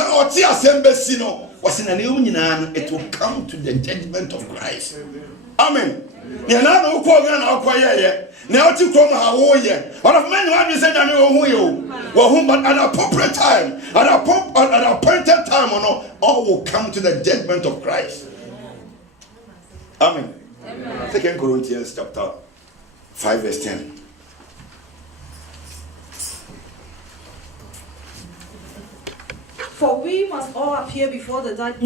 So Otia Sembesino was in a new Ninan, it will come to the judgment of Christ. Amen. Yana no Kogan or Koya, now to come Hawoye. One of men who had said, I know who you were, but at appropriate time, at appointed time or no, all will come to the judgment of Christ. Amen. 2 Corinthians chapter 5 verse 10. For we must all appear before the judgment.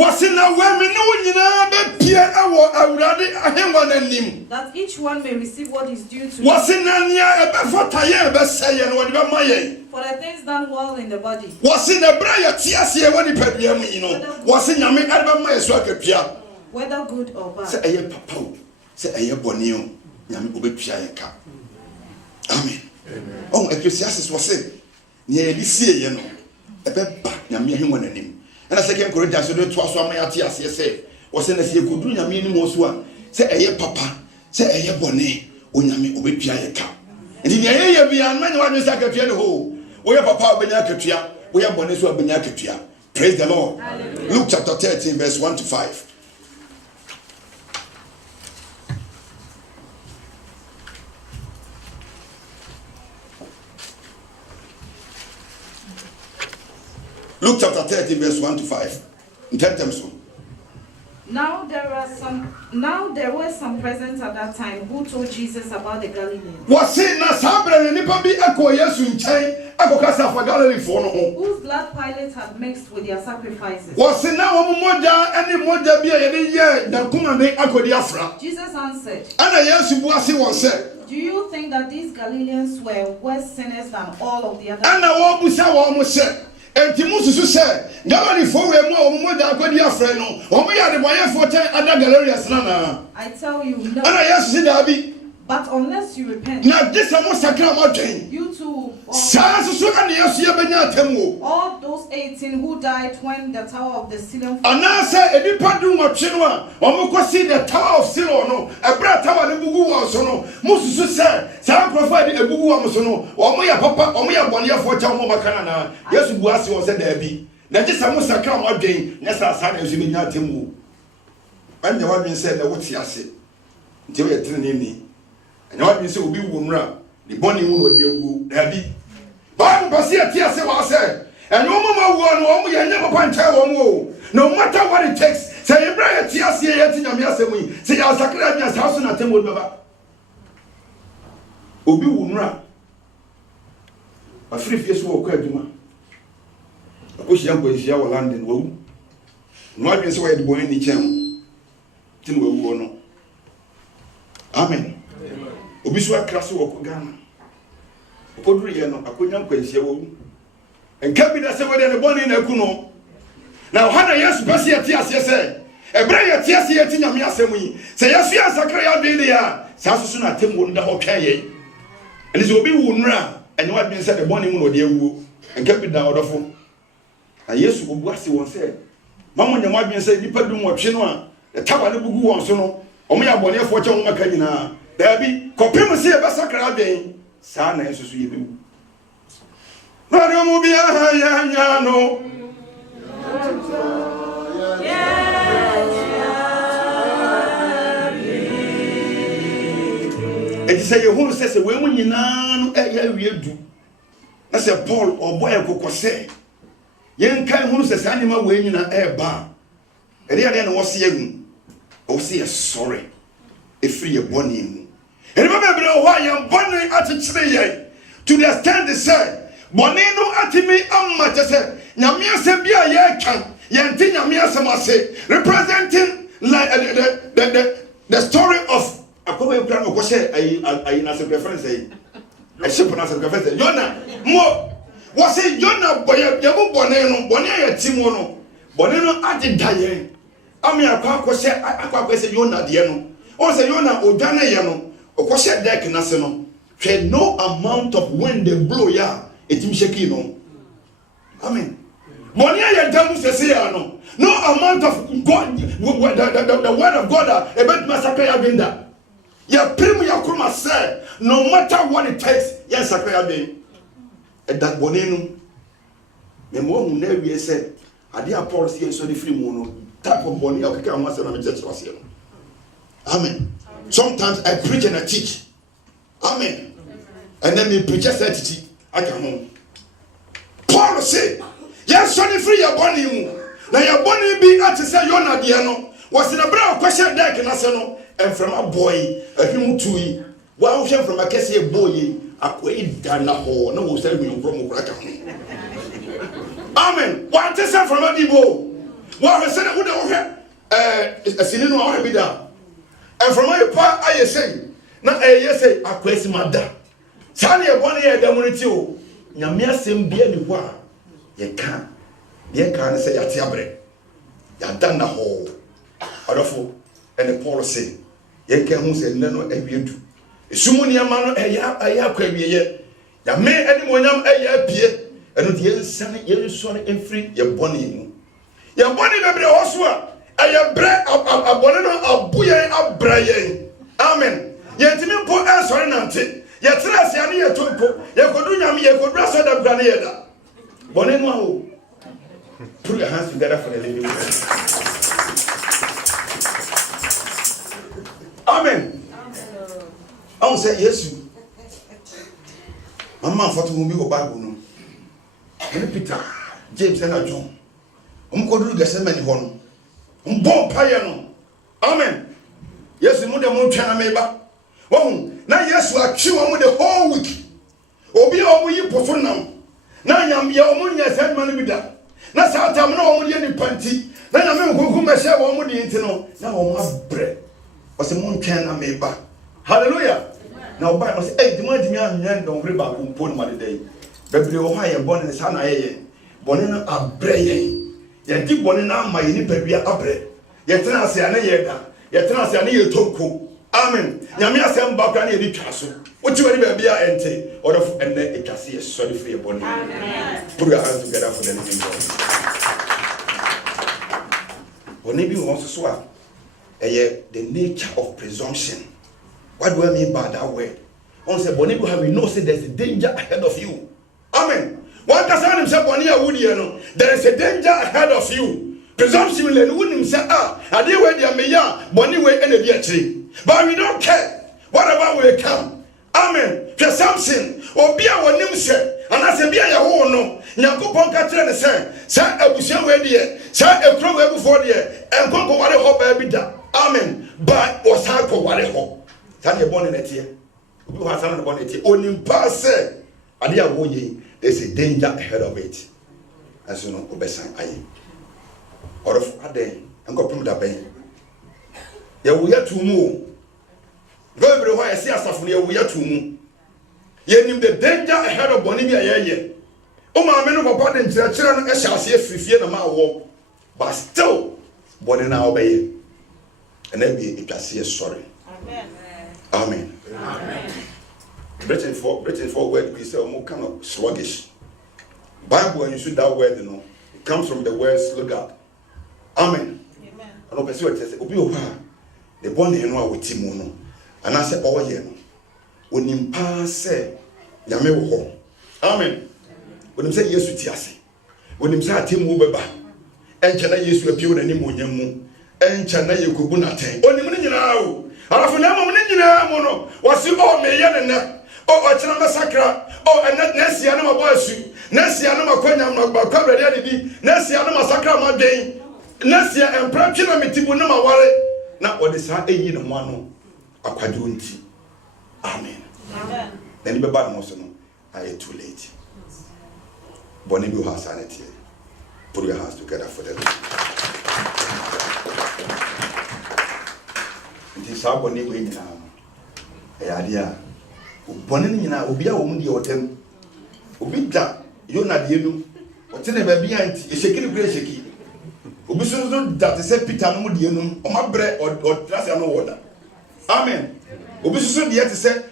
That each one may receive what is due to him. For the things done well in the body. Whether good or bad. Amen. Oh, Ecclesiastes was saying, nearly see you know. And a 2 Corinthians, so the twice one may say, was in a sea could do Yamini most one. Say a year papa, say a year bonnet, Unyami Obipiaka. And in the area beyond many one is like a piano hole. We have papa Benyakatria, we have Bonesua Benyakatria. Praise the Lord. Hallelujah. Luke chapter 13, verse 1 to 5. Luke chapter 13, verse 1 to 5. Now there were some present at that time who told Jesus about the Galileans. Whose blood Pilate had mixed with their sacrifices. Jesus answered, do you think that these Galileans were worse sinners than all of the others? And Timusu said, Gavani for a more Dakodia friend, or we are the boy for 10 other galleries. I tell you, no. And I asked Dabi. But unless you repent, now this is a sacrament. You too. All those 18 who died when the Tower of the Siloam. And now say a department of Chinua, or Mokosi, the Tower of Siloam, a bread tower, the Bugu was no. Musu said, Sam provided a Bugu was no, or Moya Papa, or Moya 1 year for Chamo Macana. Yes, Buasi was a Debbie. Now this is a sacrament again. Nessa San is in Yatimu. And the one said, what's Yassi? Until you're telling me. And what you say will be Wumra, the bonny woman, you Daddy. But Basia Tia said, and no mama one, you never point tell no matter what it takes. Say, Brian Tia yet in Yasami, say, I'll sacrifice your house and attend with Baba. Obi Wumra. A 3 years walk, Duma. I push young boys here, London, woo. No, I say, the boy in the channel. Tin will no. Amen. Obiswa kraso wo Ghana okoduru ye no akonya nkwansia wo enka bi da se we de boni na ku no na hana yesu pese ye ti ase se ebra ye ti ase ye ti nyame asem yi se yesu ya sakra ya de ya sa susu na temwo nda ho twa ye eni se obi wu nura enye wa bi se de boni mu no de ewuo enka bi da odofo na yesu obu ase won se mamo nyama bi se nipa dum wo twe no a de tawa ne bugu won so no omo ya boni afo che won maka nyina Baby, copy see a massacre again. Sana is to you. Mario Mubia, no. And you say, who says, when you know, you do. That's a Paul or boy of Cocose. Young kind who says, animal way in an air bar. And the other was young. Oh, see a sorry. A free bonny. And remember why I'm born at the tree to the extent they say, Bonino at me, Amma said, Yamia Sembia Yakan, Yantin Yamia Samase, representing like the story of a poem plan of Goshe, I answer reference, a ship on answer reference. Yona, more was it Yona Yamu Boneno, Bonia Timono, Boneno at the Daye. Amia Quaco said, I said Yona Diano, or say Yona Odana Yano. Okoshe deck nasono hwe no amount of wind they blow ya etim sheki no amen monia ya damu sese ya no amount of God the word of God a bit massacre ya benda ya prim ya kroma say no matter what it takes ya sacre ya ben e that bonenu me mo hu na wie say Adia Paul see so the free mono type of body okay can once and just was here. Amen. Sometimes I preach and I teach. Amen. And then me preach a teach I come home. Paul say, yes, so the free your body. Now your body be at to say you're not the was in a brown question deck and I said no, and from a boy, a human to well, from a Cassia boy, a quaid dana hole, no one said me from Amen. What is that from a debo? What I said I would have a sinner or be done. And from my part, I say, not a yes, I question my dad. Sunny a 1 year, then with you. Yamia sim be any one. You can't. You can't say at Yabre. You done the whole. Adolfo and the policy. You can't say no, and you do. Sumunia man, a ya quavier. Ya may anyone a ya peer. And with the sunny, you son and free your bonny. Your bonny baby also. I am bread a bonnet of Buya of Brian. Amen. Yet, you put us on Nancy. Yet, Rassia Tumpo, you could do Yami, you could rest of Granada. Bonnet, put your hands together for the living. Amen. I will say, yes, my man for to move your Bible. Peter, James, and John. Go get so many one. Bomb Payano. Amen. Yes, the Muda Montana Meba. Oh, now yes, we are chewing with the whole week. Obi over you perform now. Now yam your money as head man with that. Now, Southam no money any panty. Then I mean, who may share one with the internet. Now, my bread was a Montana Meba. Hallelujah. Now, by us, 8 months, young don't rib up on Pony day. Baby, Ohio, born in the Sana, Bonina a brain. Ye deep one now, my nipper abre. Yet, I say, I yet, yet, I say, I need a toko. Amen. Yamia send back and the castle. What you will be a ente, or of and then it can see a sorry for your body. Put your hands together for the living God. When maybe we want to swap, the nature of presumption. What do I mean by that word? On say, Bonibu have no say there's a danger ahead of you. Amen. One can himself one year would you know there is a danger ahead of you. Presumption will wouldn't say, I did where they are me, money way and a tree. But we don't care. Whatever will come. Amen. Presumption or be our name said, and I say, be a whole no. Yakupon Catrin say a bush where dear, say a crow before dear, and go what I hope I be done. Amen. But was hard for what I hope. Tell your bonnet here. Who has on the bonnet? Only pass, I dear woye. There's a danger ahead of it. As you know, Obesan Aye. Or of Ade, and go from the bay. Yeah, we are to move. Very why I see us from here, we are to move. Ye knew the danger ahead of Bonivia. Oh, my men of a body, children, I shall see a free fear of my walk. But still, Bonnie now obey. And then we can see a sorry. Amen. Amen. Amen. Written for word we say more kind of sluggish. Bible when you see that word, you know, it comes from the word sluggard. Amen. Amen. And I pursue it says, Obi Oha, the born in one with Timono. And I say, oh yeah, when him pass say, Yame ho. Amen. When him say yes with Tiasi. When him say Timu Beba. And Chana yes with Pure and Nimonyamu. And Chana Yakubuna ten. Only Munina. Arafunamo Munina Mono. Was you all me yan. Oh, I tell massacre. Oh, and that Nessie and my boys. Nessie and my quenya, my cover daddy. Nessie and massacre my day. Nessie and Pranchina Mitibu no worry. Not what is her in a mano. A quadrunti. Amen. Amen. Then the bad most I ain't too late. Bonibu has sanity. Put your hands together for them. It is how Bonibu now. A idea. Bonin nyina obi a wo mu de otem obi da yo na de enu o tene ba bia nti e sheki ni gre sheki obi so da te se Peter no mu de enu o ma bre o trase no woda. Amen. Obi so de te se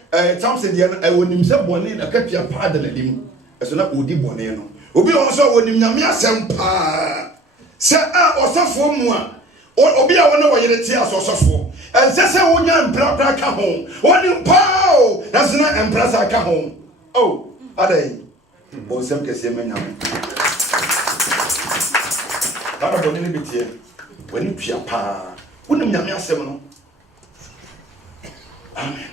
Thompson de e wonim se bonin na kapia pa da lalim e so na odi bonin no obi o so wonim nyame asem pa se osafo mu a obi a wona wo yere tie asosofo and say wonya mpra ka ho woni pao that's na mpra ka ho oh adai o sem kese menya That of the bit when you pia pa. Wouldn't Yamia Seminole? Amen.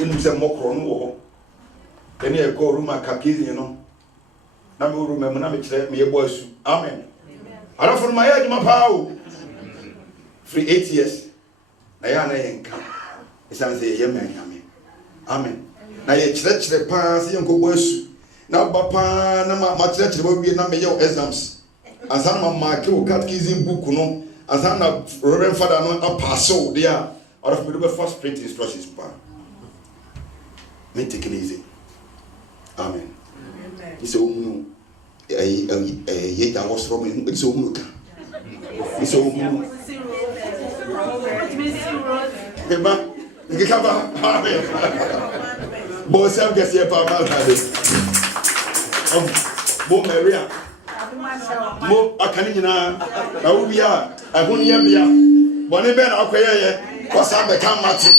Wouldn't say more chrono. Then you call room at Kakis, you know. Now we remember me a boys. Amen. I don't from my age, my power. Free 8 years. Nayana income. It's a man. Amen. Now you church the pass, young boys. Now, Papa, my church will be number your exams. As I'm a market catechism book, no. As I'm a Reverend Father, no, a parcel there. Out of the first print instructions. May take it easy. Amen. It's a yet I was from it's a look. It's a boss, I'm guessing about Bo Maria. Mo Akanina, Aubia, Abunia, Bonneben, Aquaya, Cossam become Martin.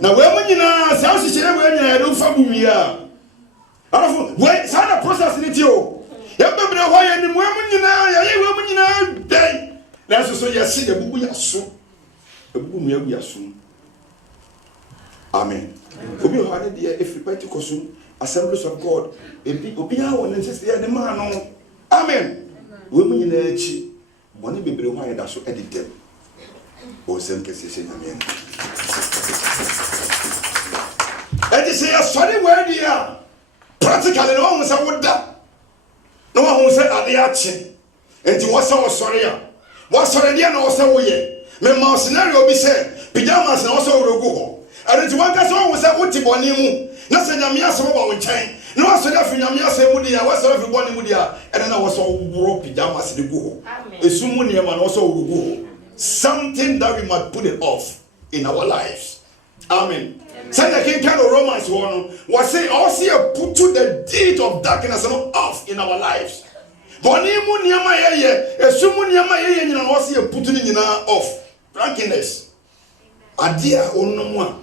Now, when you know, South China, when I don't familiar. Wait, sign a process in it, you. You remember why and women, you know, day. That's also your see the Bubu Yasu. The Bubu Yasu. Amen. Obi ohane de every Pentecost Assemblies of God obi a won nse the man no amen we mu nyina echi bone bebre ho ayeda so editem o sem kese se nyame edi se asori we dia practically no one say woda no one say ade achi enti wo say osori a wo asori dia na wo say wo ye me ma scenario bi say pajamas na wo say orogu ho and to one person who said, what Tibonimu, nothing Yamia Soba with chain, no one said, Yamia Semudia, was every one Mudia, and then I was all rope pajamas in the go. A Sumunia man also will go. Something that we might put it off in our lives. Amen. Second King kind of Romans one was saying, also put to the deed of darkness and off in our lives. Bonimu Niamaya, a Sumunia, and also put it off. Drunkenness. Adia on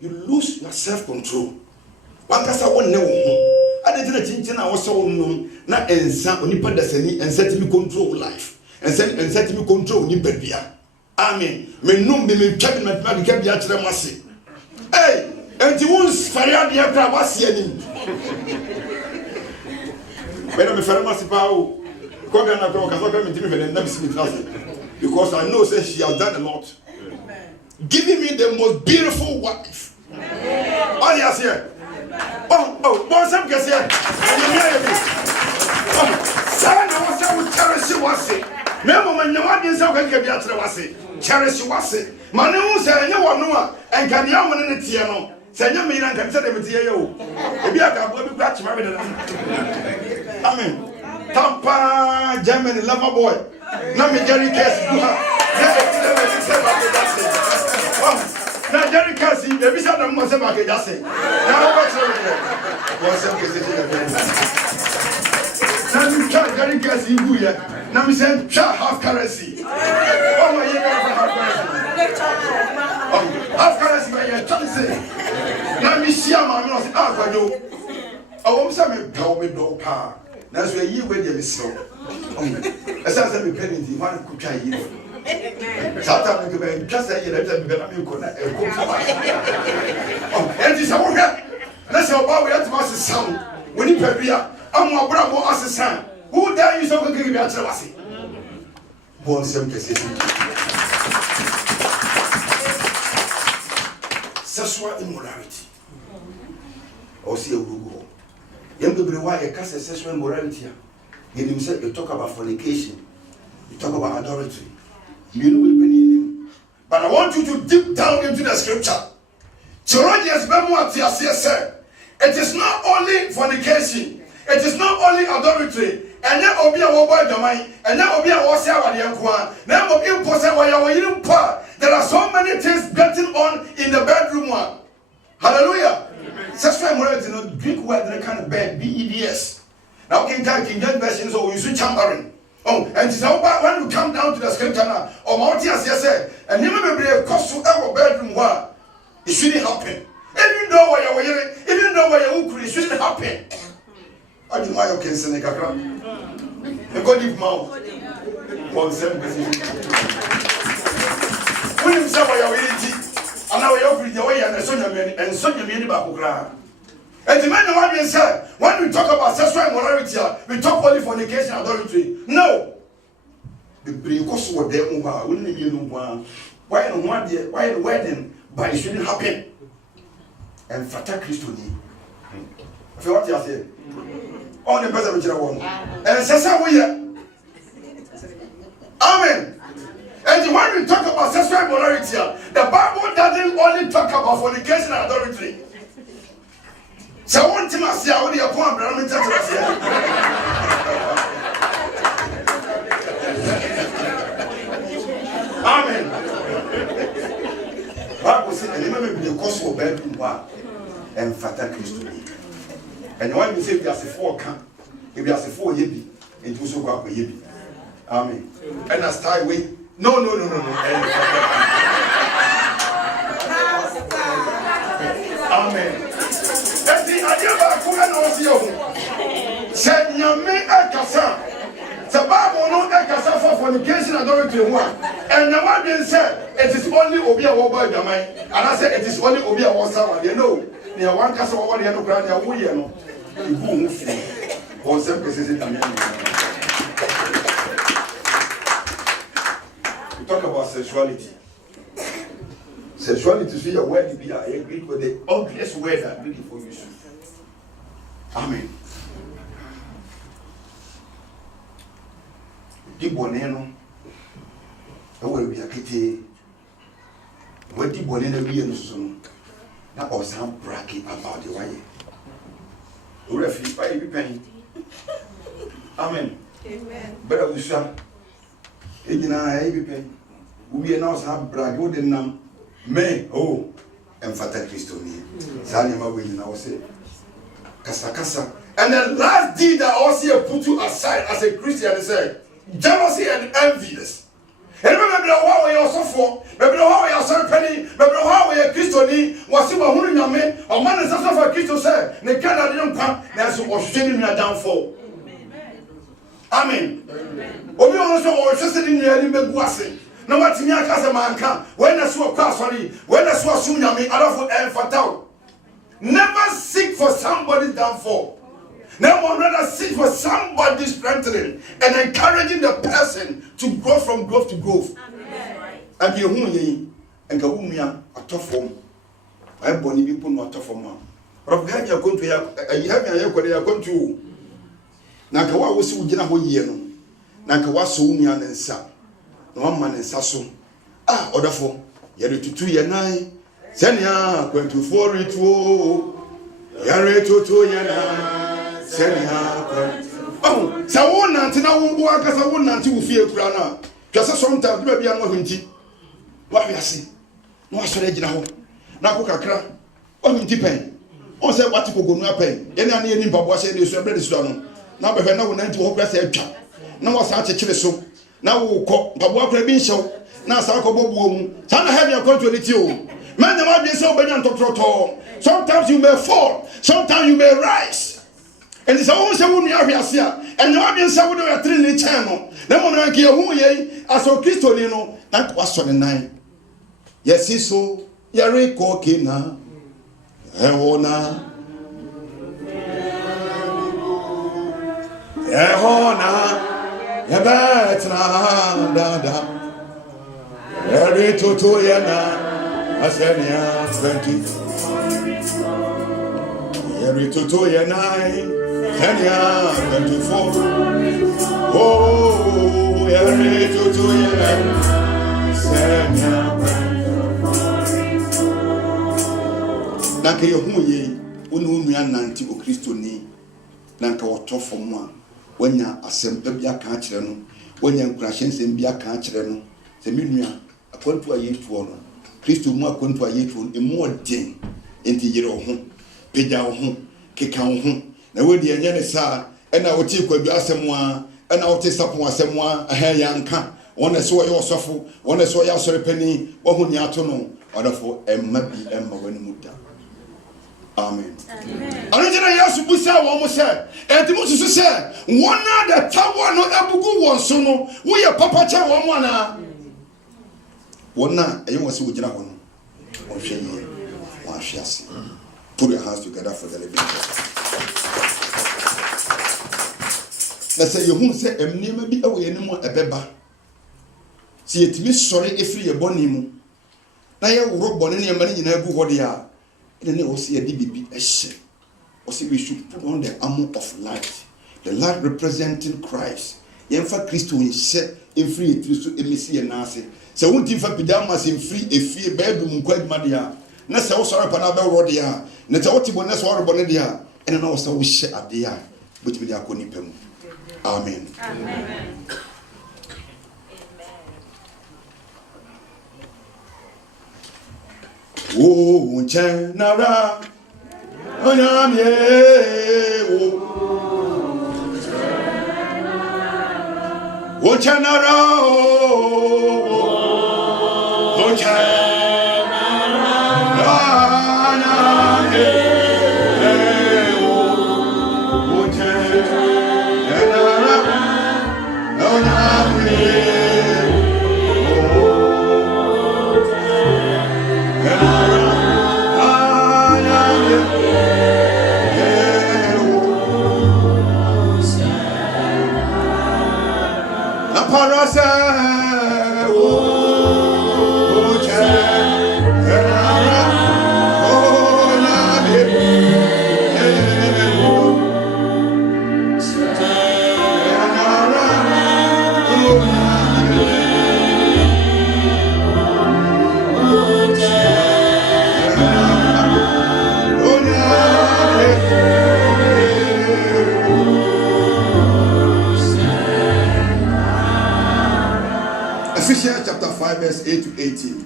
you lose your self-control. One cast I won't know. I didn't I was so known, not and some only and set me control life and set me control Nippedia. Amen. May no be cabinet medical massy. Hey, and you won't fire the aircraft was here. When I'm a pharmacy power, because I know that she has done a lot. Giving me the most beautiful wife. Oh, yes, here. Oh, some can say, son, I was cherish you was it. Remember when you want to say, cherish you was it. My name say, you want no, and can you in the Tiano? Say, you mean I can tell them to you. If you are going to marry them. Amen. Tampa, German, lover boy. No, me Jerry Cass. Now, Jerry Cassie, the Bishop of Mosebaka just say, now what's now you can't Jerry Cassie, who yet? Now we said, half currency. Oh, my half currency by your chance. Now, Miss Yama, I know. I won't say, go with no power. That's where you went, so. As I said, we penny, one could try you. Sometimes you can just say, let them be connect. Oh, and this over here. That's how we have to watch the sound. When you prepare, I'm more bravo as a son. Who dare you so to give me a travesty? One simple system. Sexual immorality. Or see a Google. Young people, why a cast of sexual immorality? You talk about fornication, you talk about adultery. You know we're penny in him. But I want you to dip down into the scripture. It is not only fornication, it is not only adultery, and then obia woba domain, and then obia wasa wadiankwa, then obia posa waya. There are so many things getting on in the bedroom one. Hallelujah. Sexual immorality, no Greek word that kind of bed, BEDS. Now King James version, so you switch champering. Oh, and so when you come down to the scripture now, or Matthias said, and you remember a cost to our bedroom one, it shouldn't happen. Even though you're it shouldn't happen. I do my okay, Seneca. The God give mouth. One seven. When himself are your and now we offer the way and Sonia Mini Bakura. And the man of being said, when we talk about sexual immorality, we talk only fornication and adultery. No. The because what they wouldn't you know why the wedding but it shouldn't happen. And Fata Christoni. If you what you say. On the person which I want. And Sasa we Amen. And when we talk about sexual immorality, the Bible doesn't only talk about fornication and adultery. So one thing I see, I want to point Amen. Bible says, and remember the cost of bedroom and Fata Christ. And when you say we are 4 camp, if we are 4 yebi, it will so go up a yebi. Amen. And I start with no. Amen. And the idea about said Yame Akasa. The Bible no Akasa for fornication adultery one. And the one being said, it is only Obia Woba Jamai. And I said it is only Obia Wasawa. You know, near one castle over the other ground, you boom. Or some cases in the we talk about sexuality. Sexuality is a word to be agreed with the ugliest word I'm looking for you. Amen. Diboneno, I will be a kitty. What Diboneno be in soon? Now, or some bracket about the way. Refuse by every penny. Amen. Amen. But I wish I every penny. We announcce have brag with the name. Me, oh, and Fata Christoni. Salima will now say. Kasa. And the last deed that also put you aside as a Christian is jealousy and envious. And remember how we also for, remember how we are so penny, remember how we are Christoni, was in a man, or man is also for Christo said, they cannot young come, there's Australian downfall. Amen. Obi also interested in the Guasi. No what in your casa manka, when I saw Casoli, when I saw Sunyami, I don't for fatal. Never seek for somebody's downfall. Never rather seek for somebody's strengthening and encouraging the person to grow from growth to growth. And you who and Gawumia a tough form. I believe people not tough form. Rob have you going to you have me going to Nakawa was Ujina Hoyeno. Nakawa Sumia and Sa. No man in Sasso. Ah, order for Yeri to 2 year 9. Senya, 24 ritual. Yari to 2 year 9. Senya. Oh, Sawon Antina won't work as I won't until we feel Prana. Just sometimes maybe I'm not winty. What we see? No, I saw it now. Nakukakra. Oh, winty pen. Oh, say what you go no pen. Then I need him, but was saying this already done. Now, if I know when to hope that's a job. No, what's out to so. Now we'll call, but what have been show. Now, Sako Boom. Sana have your control with you. Man, there might be so many to sometimes you may fall, sometimes you may rise. And it's always a woman here, and you have been someone who are 3 channel. The moment I hear who ye, as a Christolino, that was on the 9. Yes, so, Yari Kokina, Ehona. Ehona. Yabatna dada, every toto yana, Asenia 20. Every toto yana, Senia 24. Oh, every toto yana, Senia 24. Naka yehuye, unu nanti o Kristo ni, nanka watofo mwa. Wanya asempa bi aka akire no wanya nkurahye nsem bi aka akire no se menua akwantu ayetuo no Kristo mu akwantu ayetuo emu odin enti yire ho pegya ho keka ho na wodi enye ne saa ena woti kwadu asem a ena woti sapo asem a yanka wona so ye osofo wona so ye asore pani wo hu ni ato no odafo emma bi emma wani muda Amen. Another yes, Busa, one said, and the Moses said, one other tower, not Abugu one sono, we are Papa Cha one. One night, I was with Dragon. Put your hands together for the living God. Let's say you won't say, and never be away anymore a beba. See it, Miss Sorry, if you're born. Now you wrote born in your money in a book what they are. And then see a DBB, a shit. Or see, we should put on the armor of light. The light representing Christ. Yenfa Christo in set in free to emissy and nasi. So, won't you for Pidamas in free a fear bedroom quite madia? Nessa was sorry for another rodia. Netawati bonus or bonedia. And then also we share at the eye, which we are conipum. Amen. Amen. Oh, Nara, Onamye, oh, Chanara, oh, Ephesians chapter 5 verse 8 to 18.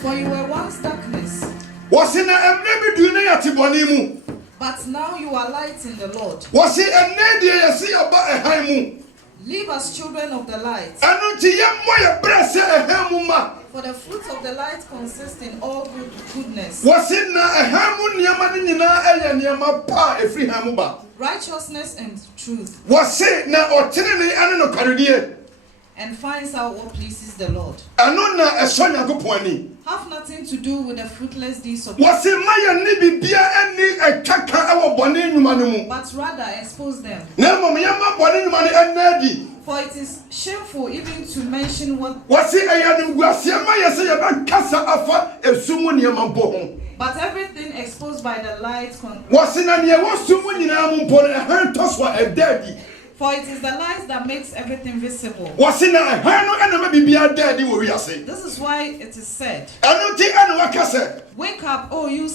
For you were once darkness, but now you are light in the Lord. Live as children of the light. For the fruits of the light consist in all goodness, righteousness and truth, and finds out what pleases the Lord. Have nothing to do with the fruitless deeds of men, but rather expose them. For it is shameful even to mention what. But everything exposed by the light. For it is the light that makes everything visible. This is why it is said, wake up, O you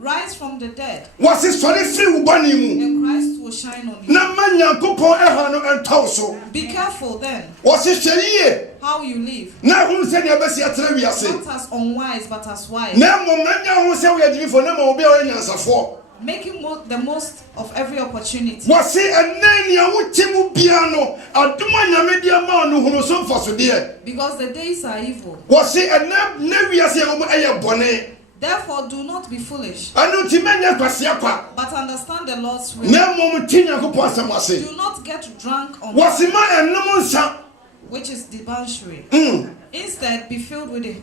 rise from the dead, and Christ will shine on you. Be careful then how you live, not as unwise but as wise, making the most of every opportunity. Because the days are evil. Therefore, do not be foolish, but understand the Lord's will. Do not get drunk on wine, which is debauchery. Instead, be filled with it.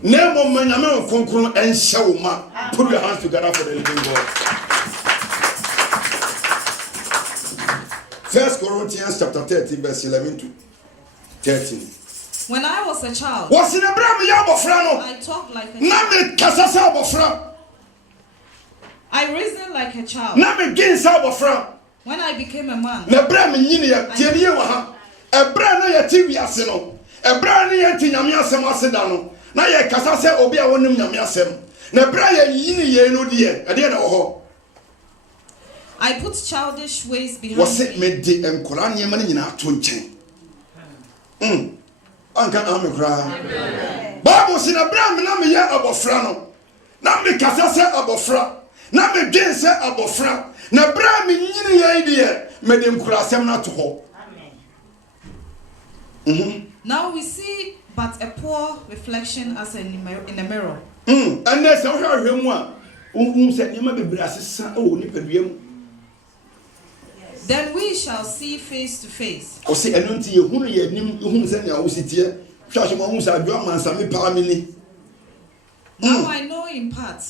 Put your hands together for the living God. 1 Corinthians chapter 13 verse 11 to 13. When I was a child, I talked like a child. I reasoned like a child. When I became a man, I put childish ways behind me. Bible says Abraham na me ya abofra no na me kasa se abofra na me dwen se abofra na Abraham nyini ya ide me de nkurasem na to ho. Now we see but a poor reflection as in a mirror. And there's a hurry one who said, you might be brasses, oh, Nipperium. Then we shall see face to face. Or say, I don't see you who send your sit here. Shashamomus are drama, some family. Now I know in part.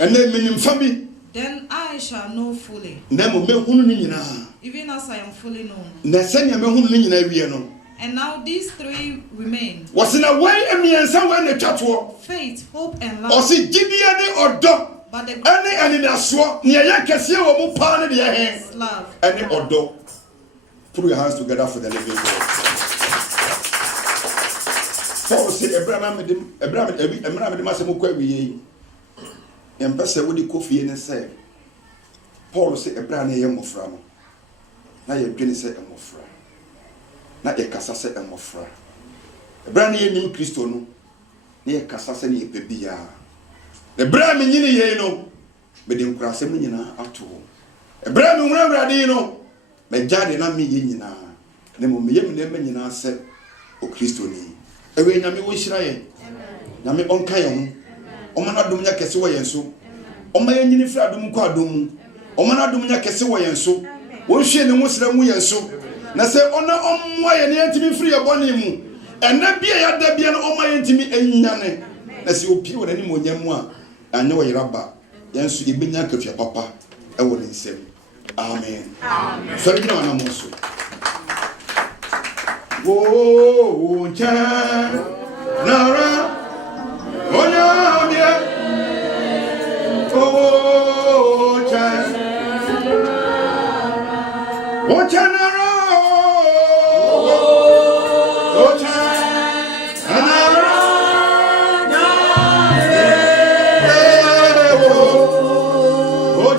And then meaning family. Then I shall know fully. Never me hunina. Even as I am fully known. Nasanya me hunina. And now these three remain. Was in a way, and somewhere in the church war. Faith, hope, and love. Or see Gideon or dog. But the any and in a swap near Yakasia or Mupana, the hands. Love. Any or dog. Put your hands together for the living God. Paul said, Abraham, Massimo, and Pastor Woody Coffee and say, Paul said, Abraham, a young from. Now you're going to say a mofra. Now you're Cassasa and mofra. Abraham, new Christo, near Cassasa, near Pebia. The Brahmin Yini, no, but in Crassemina at all. A Brahmin Radino, but Jaddy not me yina. Nemo me yamina said, O Christoni. Away Nami Wishlaye. Nami on Kayon. Omana Dumia Kesua Yenso. Oma Yenifra Dumquadum. Omana Dumia Kesua Yenso. One share the Muslim Yenso. Nase honor on my and yet free upon him. And that be a Debian on my intimate and Yane. As you pure any more yamwa. I know a rabba. Yes, you been yank of your papa. I will say, Amen. Amen. So, you know, I'm also. Oh, Chan, Nara, Oya, oh, Chan, oh, Chanara, oh, Chan, Nara. Oh,